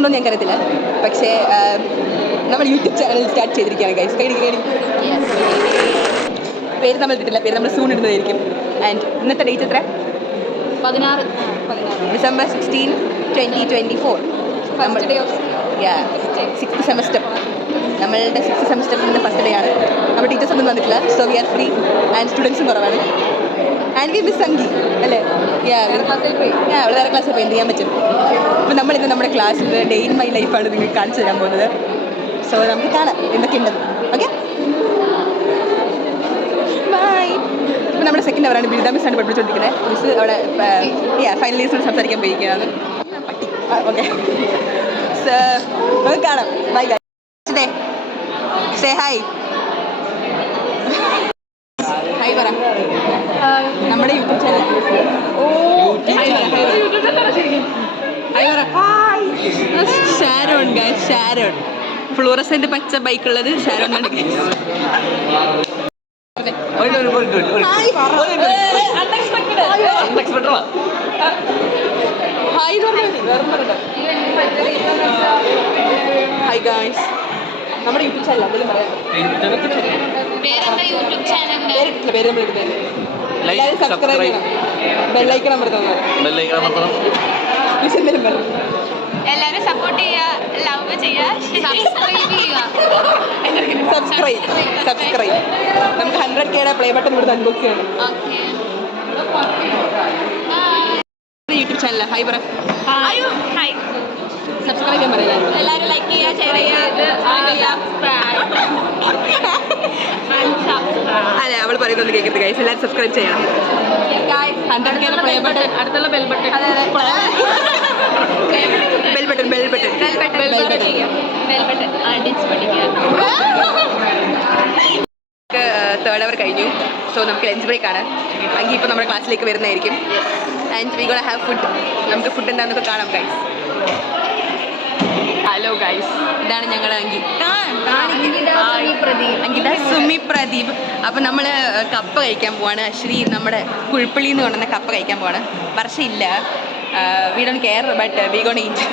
കേൾക്കുന്നുണ്ടോ എന്ന് ഞങ്ങൾക്കറിയത്തില്ല. പക്ഷേ നമ്മൾ യൂട്യൂബ് ചാനൽ സ്റ്റാർട്ട് ചെയ്തിരിക്കുകയാണ് ഗൈസ്. പേര് നമ്മൾ ഇട്ടിട്ടില്ല, പേര് നമ്മൾ സൂൺ ഇടുന്നതായിരിക്കും. ആൻഡ് ഇന്നത്തെ ഡേറ്റ് എത്ര? 16 December 16, 2024. Sixth semester. നമ്മളുടെ സിക്സ്ത് സെമസ്റ്ററിൻ്റെ ഫസ്റ്റ് ഡേ ആണ്. നമ്മുടെ ടീച്ചേഴ്സ് ഒന്നും വന്നിട്ടില്ല. So we are free and സ്റ്റുഡൻസും കുറവാണ്. ആൻഡ് വി മിസ് സംഗി അല്ലേ? അവൾ വേറെ ക്ലാസ്സിൽ പോയി എന്ത് ചെയ്യാൻ പറ്റും. അപ്പോൾ നമ്മളിന്ന് നമ്മുടെ ക്ലാസ്സിൽ ഡേ ഇൻ മൈ ലൈഫാണ് നിങ്ങൾക്ക് കാണിച്ചു തരാൻ പോകുന്നത്. സോ നമുക്ക് കാണാം എന്തൊക്കെയുണ്ടെന്ന്. Okay, by. ഇപ്പോൾ നമ്മുടെ സെക്കൻഡ് അവറാണ് ബിരുദ മിസ്സാണ് പഠിപ്പിച്ചുകൊണ്ടിരിക്കുന്നത്. മിസ് അവിടെ ഫൈനൽ ഇയേഴ്സിനോട് സംസാരിക്കാൻ പോയിരിക്കുകയാണ്. ഓക്കെ, സോ നമുക്ക് കാണാം. Bye guys. Say hi. Hi പറ. നമ്മുടെ YouTube channel. Sharon guys, Sharon. Fluorescent പച്ച ബൈക്കുള്ളത് ഷാരോൺ ആണ്. ഹായ് ഗൈസ്, നമ്മുടെ യൂട്യൂബ് ചാനൽ എന്തെങ്കിലും പറയാം. പേര് നമ്മൾ ഇടുന്നത്. എല്ലാവരും സബ്സ്ക്രൈബ് ചെയ്യണം, ബെല്ലൈക്കൺ അമർത്തണം. എല്ലാവരും സപ്പോർട്ട് ചെയ്യുക, ലവ് ചെയ്യുക, സബ്സ്ക്രൈബ്. നമുക്ക് 100K പ്ലേ ബട്ടൺ ഇവിടുന്ന് അൺബോക്സ് ചെയ്യണം. യൂട്യൂബ് ചാനൽ ഹായ് പറ. ഹായ്. സബ്സ്ക്രൈബ് ചെയ്യാൻ പറയില്ല. എല്ലാവരും ലൈക്ക് ചെയ്യുക, ഷെയർ അല്ല, അവൾ പറയുന്നത് കേൾക്കരുത് ഗൈസ്. എല്ലാവരും സബ്സ്ക്രൈബ് ചെയ്യണം. 100K പ്ലേ ബട്ടൺ, അടുത്തുള്ള ബെൽ ബട്ടൺ. തേർഡ് അവർ കഴിഞ്ഞു. സോ നമുക്ക് ലഞ്ച് ബ്രേക്ക് ആണ്. അങ്കി ഇപ്പോൾ നമ്മുടെ ക്ലാസ്സിലേക്ക് വരുന്നതായിരിക്കും. And we gonna have food. നമുക്ക് ഫുഡ് എന്താണെന്നൊക്കെ കാണാം ഗൈസ്. ഹലോ ഗൈസ്, ഇതാണ് ഞങ്ങളുടെ അങ്കിത സുമി പ്രദീപ്. അപ്പം നമ്മൾ കപ്പ കഴിക്കാൻ പോവാണ്. അശ്വരി നമ്മുടെ കുഴിപ്പള്ളിയിൽ നിന്ന് കൊണ്ടുവന്ന കപ്പ കഴിക്കാൻ പോവാണ്. വർഷയില്ല, we don't care, but we gonna eat.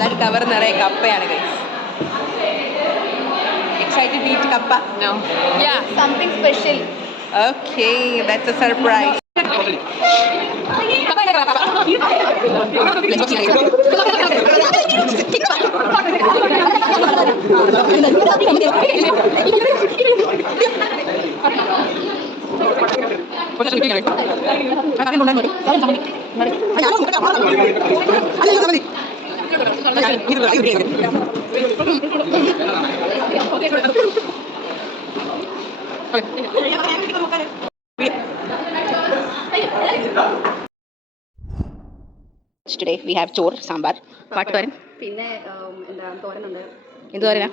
that കവർ നിറയെ കപ്പയാണ് ഗൈസ്. Excited to eat കപ്പ? No. Yeah, something special. Okay, that's a surprise. Today we have ചോർ, സാമ്പാർ, പാട്ടുതോരൻ, പിന്നെ എന്താ തോരനുണ്ട്. എന്ത് തോരനാ?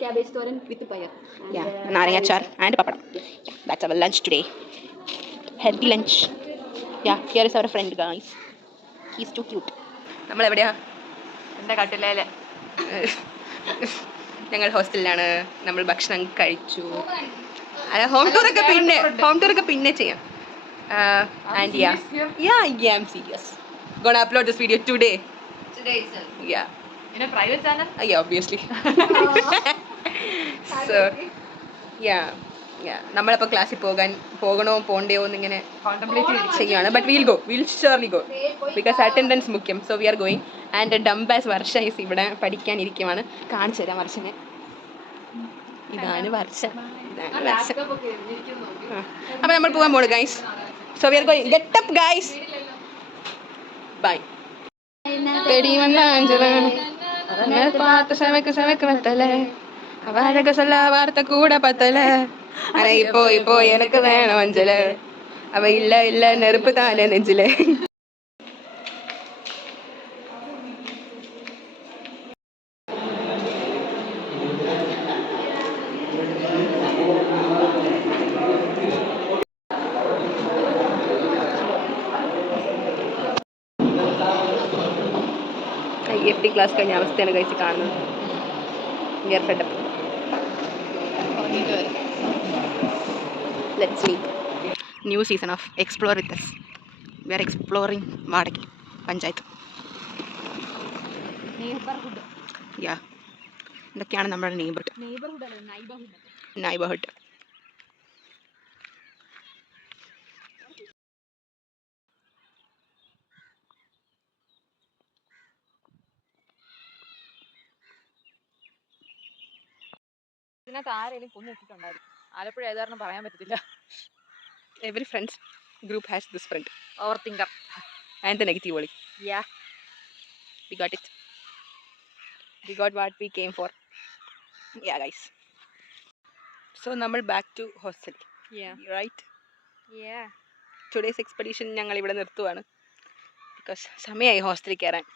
Cabbage thoran with payar. നാരങ്ങാച്ചാർ and pappadam. That's our lunch today. Healthy lunch. Here is our friend guys. He's too cute. നമ്മൾ എവിടെയാ? എൻ്റെ കട്ടിലേല്. ഞങ്ങൾ ഹോസ്റ്റലിലാണ്. നമ്മൾ ഭക്ഷണം കഴിച്ചു. ഹോം ടൂറൊക്കെ പിന്നെ ചെയ്യാം. And I am serious. Gonna upload this video today itself. In a private channel? Obviously. So നമ്മളപ്പോൾ ക്ലാസ്സിൽ പോകണോ പോണ്ടയോ എന്നിങ്ങനെ ചെയ്യുകയാണ്. But will surely go because attendance മുഖ്യം. So we are going. And dumbass Varsha is ഇവിടെ പഠിക്കാനിരിക്കുവാണ്. കാണിച്ചു തരാം വർഷനെ. ഇതാണ് വർഷ. അപ്പോൾ നമ്മൾ പോകാൻ പോണു guys. So we are going. Get up guys. Bye. வாழக சொல்ல வார்த்தை கூட பத்தல. ஆனா இப்போ எனக்கு வேணும் அஞ்சல. அவ இல்ல நெருப்பு தானே நெஞ்சில. IFT ക്ലാസ് കഴിഞ്ഞ അവസ്ഥയാണ് കഴിച്ച് കാണുന്നത്. Let's sleep. New season of Explore with us. We are exploring Vadaki. Panchayat. Neighbourhood. Yeah, ഇതൊക്കെയാണ് നമ്മുടെ നെയ്ബർഹുഡ് നൈബർഹുഡ്. ഇതിനകത്ത് ആരെങ്കിലും കൊന്നു വെച്ചിട്ടുണ്ടായിരിക്കും. ആലപ്പുഴ ഏതാണെന്ന് പറയാൻ പറ്റത്തില്ല. Every friends group has this friend over thinker. and the negative only. Yeah, We got it. We got what we came for. Yeah, guys. So നമ്മൾ back to hostel. Right? Today's expedition ഞങ്ങൾ ഇവിടെ നിർത്തുവാണ്. Because സമയമായി ഹോസ്റ്റലിൽ കയറാൻ.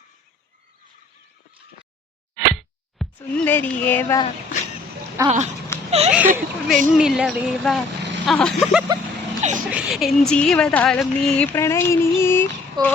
സുന്ദരിയേവാ വെണ്ണിലവേവാ N ജീവതാളം നീ പ്രണയിനി. ഓ